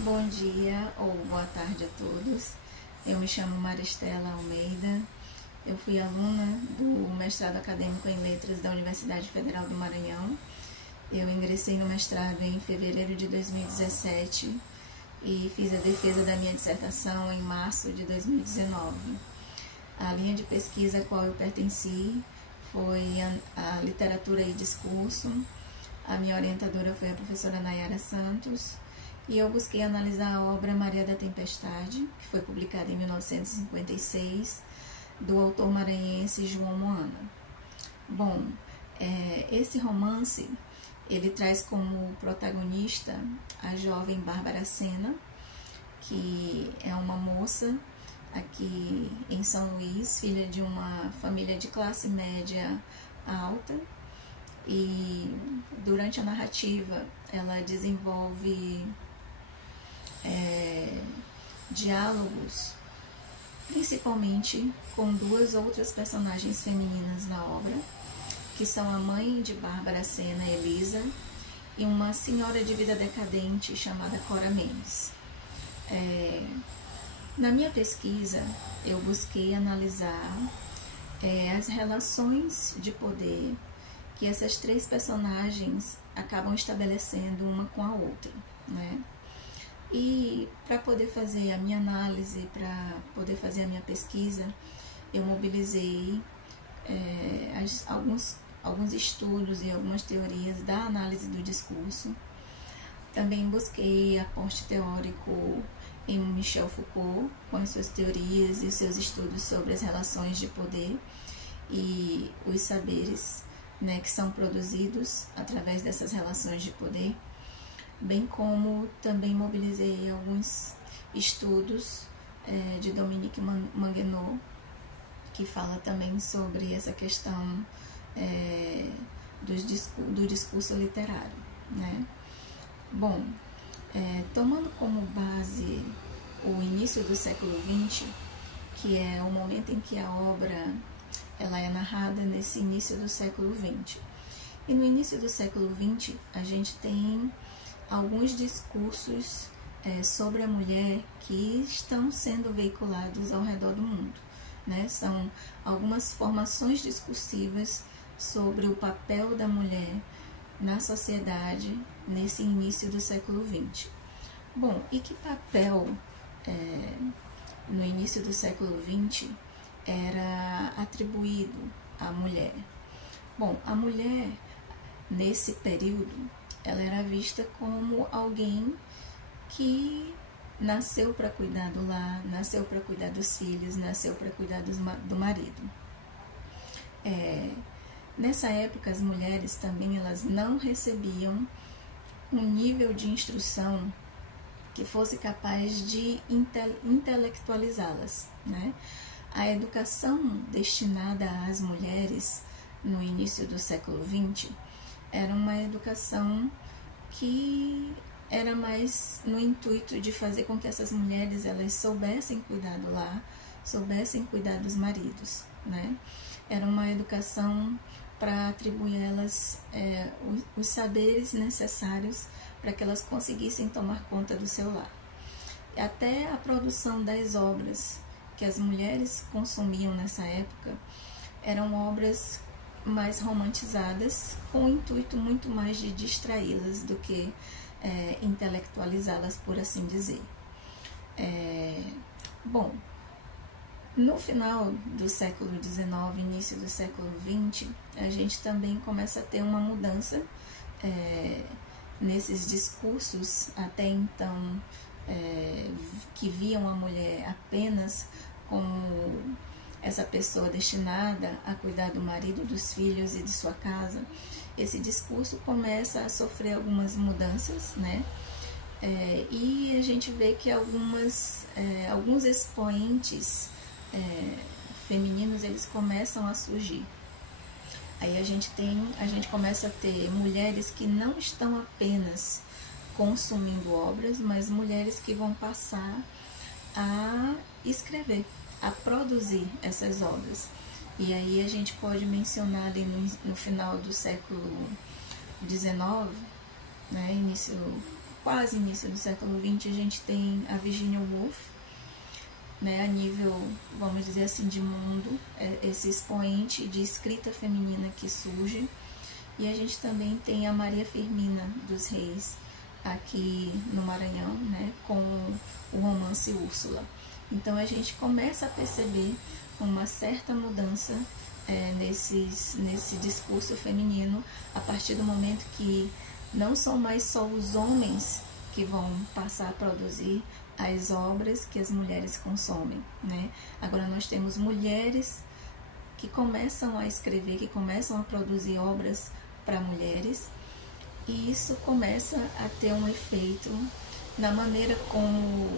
Bom dia ou boa tarde a todos. Eu me chamo Maristela Almeida. Eu fui aluna do mestrado acadêmico em letras da Universidade Federal do Maranhão. Eu ingressei no mestrado em fevereiro de 2017 e fiz a defesa da minha dissertação em março de 2019. A linha de pesquisa a qual eu pertenci foi a literatura e discurso. A minha orientadora foi a professora Nayara Santos e eu busquei analisar a obra Maria da Tempestade, que foi publicada em 1956, do autor maranhense João Moana. Bom, esse romance, ele traz como protagonista a jovem Bárbara Sena, que é uma moça aqui em São Luís, filha de uma família de classe média alta, e durante a narrativa ela desenvolve diálogos, principalmente com duas outras personagens femininas na obra, que são a mãe de Bárbara Sena, Elisa, e uma senhora de vida decadente chamada Cora Mendes. Na minha pesquisa, eu busquei analisar as relações de poder que essas três personagens acabam estabelecendo uma com a outra, né? E para poder fazer a minha análise, para poder fazer a minha pesquisa, eu mobilizei alguns estudos e algumas teorias da análise do discurso. Também busquei aporte teórico em Michel Foucault, com as suas teorias e os seus estudos sobre as relações de poder e os saberes, né, que são produzidos através dessas relações de poder, bem como também mobilizei alguns estudos de Dominique Manguenot, que fala também sobre essa questão do discurso literário, né? Bom, tomando como base o início do século XX, que é o momento em que a obra ela é narrada nesse início do século XX. E no início do século XX, a gente tem alguns discursos sobre a mulher que estão sendo veiculados ao redor do mundo, né? São algumas formações discursivas sobre o papel da mulher na sociedade nesse início do século XX. Bom, e que papel no início do século XX era atribuído à mulher? Bom, a mulher, nesse período, ela era vista como alguém que nasceu para cuidar do lar, nasceu para cuidar dos filhos, nasceu para cuidar do marido. Nessa época, as mulheres também elas não recebiam um nível de instrução que fosse capaz de intelectualizá-las, né? A educação destinada às mulheres no início do século XX era uma educação que era mais no intuito de fazer com que essas mulheres elas soubessem cuidar do lar, soubessem cuidar dos maridos, né? Era uma educação para atribuir a elas os saberes necessários para que elas conseguissem tomar conta do seu lar. Até a produção das obras que as mulheres consumiam nessa época eram obras mais romantizadas, com o intuito muito mais de distraí-las do que intelectualizá-las, por assim dizer. Bom, no final do século XIX, início do século XX, a gente também começa a ter uma mudança nesses discursos até então que viam a mulher apenas como essa pessoa destinada a cuidar do marido, dos filhos e de sua casa. Esse discurso começa a sofrer algumas mudanças, né? E a gente vê que alguns expoentes femininos eles começam a surgir. Aí a gente começa a ter mulheres que não estão apenas consumindo obras, mas mulheres que vão passar a escrever, a produzir essas obras. E aí a gente pode mencionar ali no final do século XIX, né, início quase início do século XX, a gente tem a Virginia Woolf, né, a nível, vamos dizer assim, de mundo, esse expoente de escrita feminina que surge. E a gente também tem a Maria Firmina dos Reis, aqui no Maranhão, né, com o romance Úrsula. Então a gente começa a perceber uma certa mudança nesse discurso feminino, a partir do momento que não são mais só os homens que vão passar a produzir as obras que as mulheres consomem, né? Agora nós temos mulheres que começam a escrever, que começam a produzir obras para mulheres, e isso começa a ter um efeito na maneira como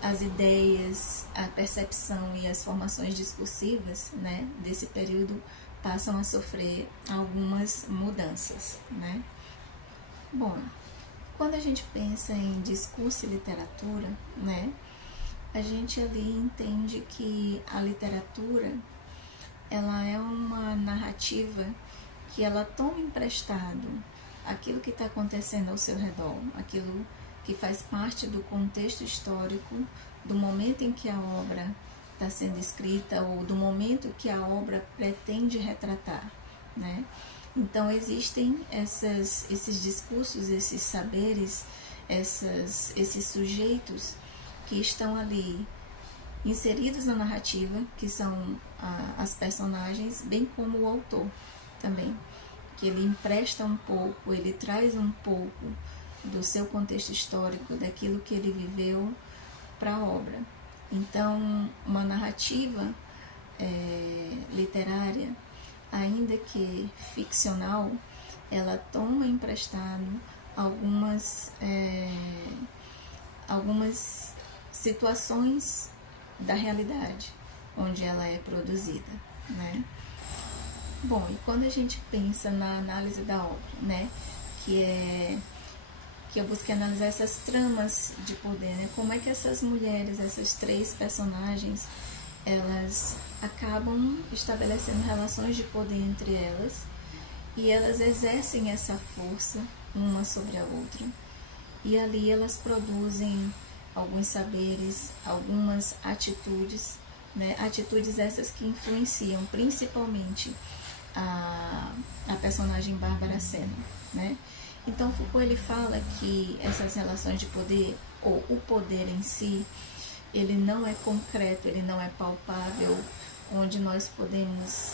as ideias, a percepção e as formações discursivas, né, desse período passam a sofrer algumas mudanças, né? Bom, quando a gente pensa em discurso e literatura, né, a gente ali entende que a literatura, ela é uma narrativa que ela toma emprestado aquilo que está acontecendo ao seu redor, aquilo que faz parte do contexto histórico, do momento em que a obra está sendo escrita ou do momento que a obra pretende retratar, né? Então existem esses discursos, esses saberes, esses sujeitos que estão ali inseridos na narrativa, que são as personagens, bem como o autor também, que ele empresta um pouco, ele traz um pouco do seu contexto histórico, daquilo que ele viveu para a obra. Então, uma narrativa literária, ainda que ficcional, ela toma emprestado algumas situações da realidade onde ela é produzida, né? Bom, e quando a gente pensa na análise da obra, né, que eu busquei analisar essas tramas de poder, né, como é que essas mulheres, essas três personagens, elas acabam estabelecendo relações de poder entre elas, e elas exercem essa força uma sobre a outra, e ali elas produzem alguns saberes, algumas atitudes, né, atitudes essas que influenciam principalmente a personagem Bárbara Sena, né? Então Foucault ele fala que essas relações de poder, ou o poder em si, ele não é concreto, ele não é palpável, onde nós podemos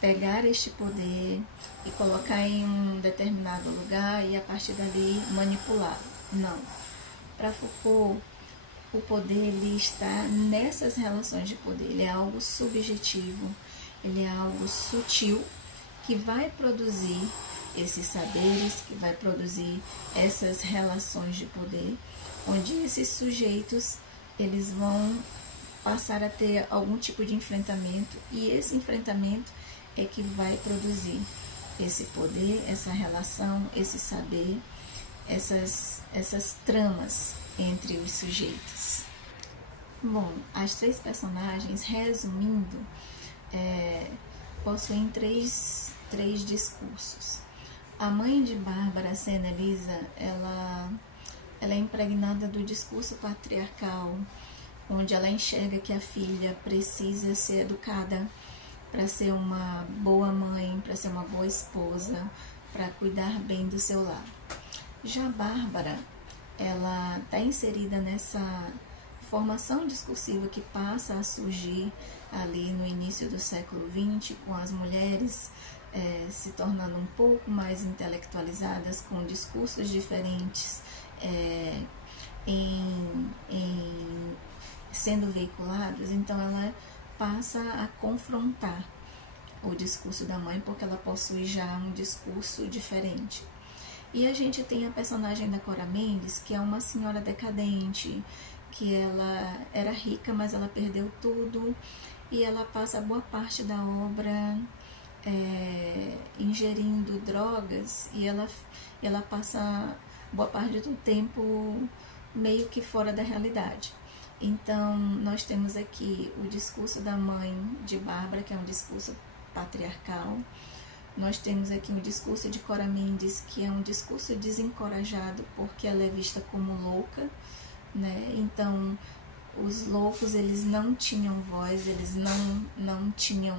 pegar este poder e colocar em um determinado lugar e a partir dali manipular. Não. Para Foucault, o poder ele está nessas relações de poder, ele é algo subjetivo, ele é algo sutil que vai produzir esses saberes, que vai produzir essas relações de poder, onde esses sujeitos eles vão passar a ter algum tipo de enfrentamento, e esse enfrentamento é que vai produzir esse poder, essa relação, esse saber, essas tramas entre os sujeitos. Bom, as três personagens, resumindo, possuem três discursos. A mãe de Bárbara Sena Elisa, ela é impregnada do discurso patriarcal, onde ela enxerga que a filha precisa ser educada para ser uma boa mãe, para ser uma boa esposa, para cuidar bem do seu lar. Já Bárbara, ela está inserida nessa formação discursiva que passa a surgir ali no início do século XX, com as mulheres se tornando um pouco mais intelectualizadas, com discursos diferentes sendo veiculados. Então ela passa a confrontar o discurso da mãe, porque ela possui já um discurso diferente. E a gente tem a personagem da Cora Mendes, que é uma senhora decadente, que ela era rica, mas ela perdeu tudo, e ela passa boa parte da obra ingerindo drogas, e ela passa boa parte do tempo meio que fora da realidade. Então, nós temos aqui o discurso da mãe de Bárbara, que é um discurso patriarcal, Nós temos aqui um discurso de Cora Mendes, que é um discurso desencorajado, porque ela é vista como louca, né? Então, os loucos, eles não tinham voz, eles não tinham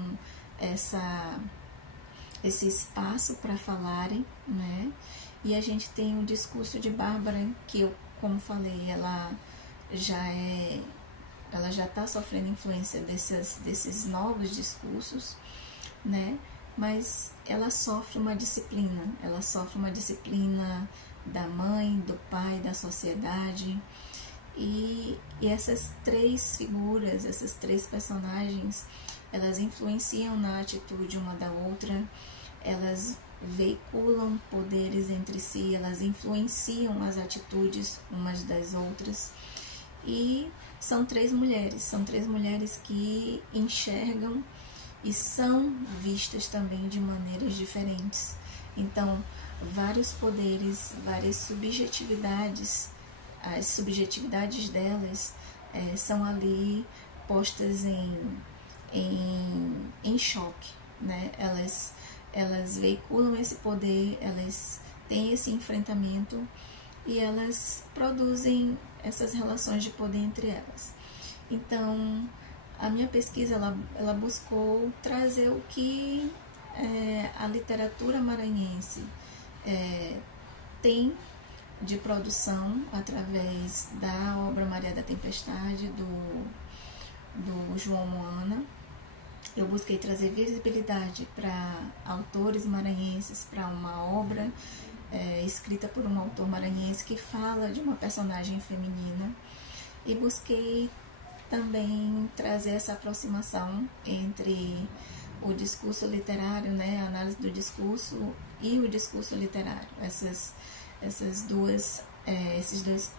esse espaço para falarem, né? E a gente tem o discurso de Bárbara, que eu, como falei, ela já está sofrendo influência desses novos discursos, né? Mas ela sofre uma disciplina da mãe, do pai, da sociedade. E essas três figuras, essas três personagens, elas influenciam na atitude uma da outra, elas veiculam poderes entre si, elas influenciam as atitudes umas das outras. E são três mulheres que enxergam e são vistas também de maneiras diferentes. Então, vários poderes, várias subjetividades, as subjetividades delas são ali postas em choque, né? Elas veiculam esse poder, elas têm esse enfrentamento e elas produzem essas relações de poder entre elas. Então, a minha pesquisa ela buscou trazer o que a literatura maranhense tem de produção através da obra Maria da Tempestade, do João Moana. Eu busquei trazer visibilidade para autores maranhenses, para uma obra escrita por um autor maranhense que fala de uma personagem feminina, e busquei também trazer essa aproximação entre o discurso literário, né, a análise do discurso e o discurso literário, esses dois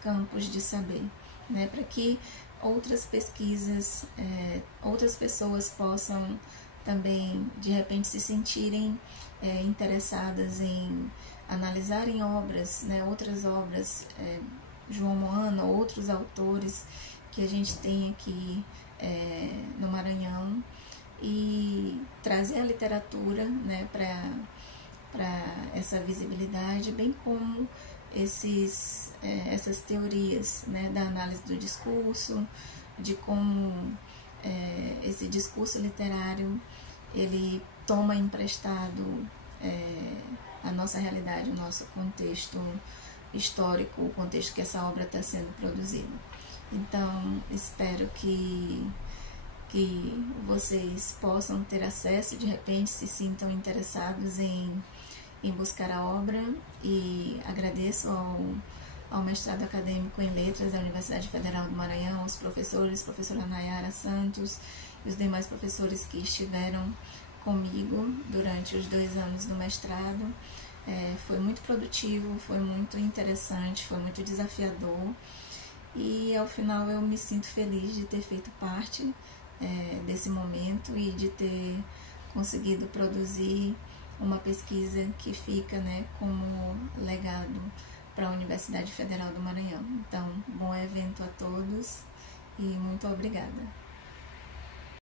campos de saber, né, para que outras pesquisas, outras pessoas possam também, de repente, se sentirem interessadas em analisarem obras, né, outras obras, João Moana, outros autores que a gente tem aqui no Maranhão, e trazer a literatura, né, para essa visibilidade, bem como essas teorias, né, da análise do discurso, de como esse discurso literário ele toma emprestado a nossa realidade, o nosso contexto histórico, o contexto que essa obra está sendo produzida. Então, espero que vocês possam ter acesso, de repente se sintam interessados em buscar a obra, e agradeço ao mestrado acadêmico em letras da Universidade Federal do Maranhão, aos professores, professora Nayara Santos e os demais professores que estiveram comigo durante os 2 anos do mestrado. Foi muito produtivo, foi muito interessante, foi muito desafiador, e ao final eu me sinto feliz de ter feito parte desse momento e de ter conseguido produzir uma pesquisa que fica, né, como legado para a Universidade Federal do Maranhão. Então, bom evento a todos e muito obrigada.